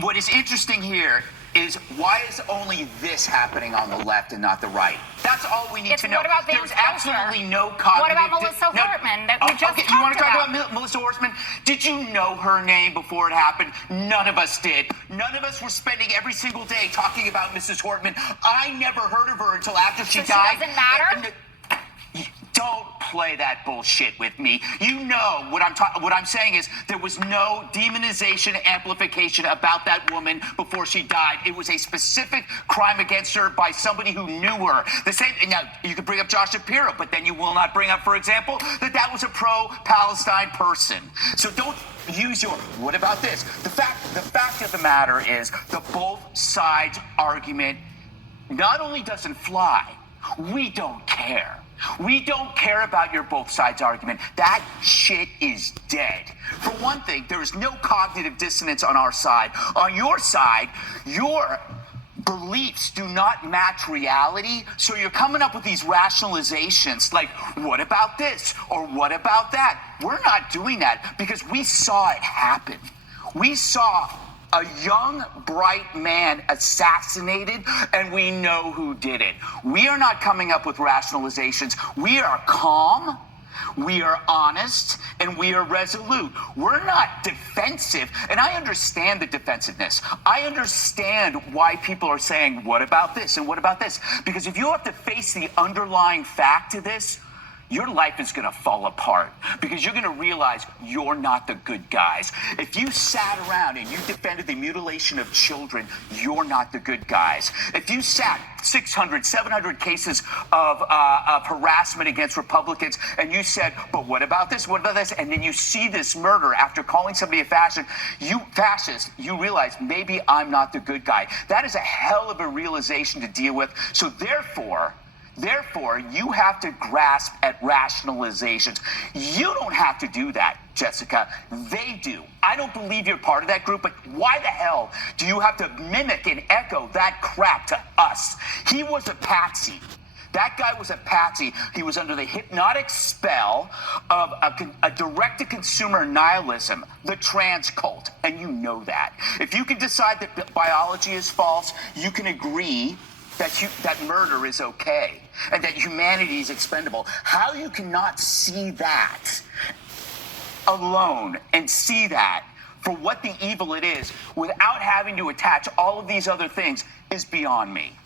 What is interesting here is why is only this happening on the left and not the right? That's all we need to know. What about There's absolutely no cognitive... What about Melissa Hortman that we just talked You want to talk about? about Melissa Hortman? Did you know her name before it happened? None of us did. None of us were spending every single day talking about Mrs. Hortman. I never heard of her until after she died. She doesn't matter? Don't play that bullshit with me. You know what I'm saying is there was no demonization, amplification about that woman before she died. It was a specific crime against her by somebody who knew her. The same. Now you could bring up Josh Shapiro, but then you will not bring up, for example, that was a pro-Palestine person. So don't use your. What about this? The fact of the matter is the both sides argument not only doesn't fly. We don't care. We don't care about your both sides argument. That shit is dead. For one thing, there is no cognitive dissonance on our side. On your side, your beliefs do not match reality, so you're coming up with these rationalizations like, what about this or what about that? We're not doing that because we saw it happen. We saw a young, bright man assassinated, and we know who did it. We are not coming up with rationalizations. We are calm, we are honest, and we are resolute. We're not defensive, and I understand the defensiveness. I understand why people are saying, what about this and what about this? Because if you have to face the underlying fact to this, your life is going to fall apart because you're going to realize you're not the good guys. If you sat around and you defended the mutilation of children, you're not the good guys. If you sat 600, 700 cases of harassment against Republicans and you said, but what about this? What about this? And then you see this murder after calling somebody a fascist, you realize maybe I'm not the good guy. That is a hell of a realization to deal with. So therefore, you have to grasp at rationalizations. You don't have to do that, Jessica. They do. I don't believe you're part of that group, but why the hell do you have to mimic and echo that crap to us? He was a patsy. That guy was a patsy. He was under the hypnotic spell of a direct-to-consumer nihilism, the trans cult, and you know that. If you can decide that biology is false, you can agree that murder is okay and that humanity is expendable. How you cannot see that alone and see that for what the evil it is without having to attach all of these other things is beyond me.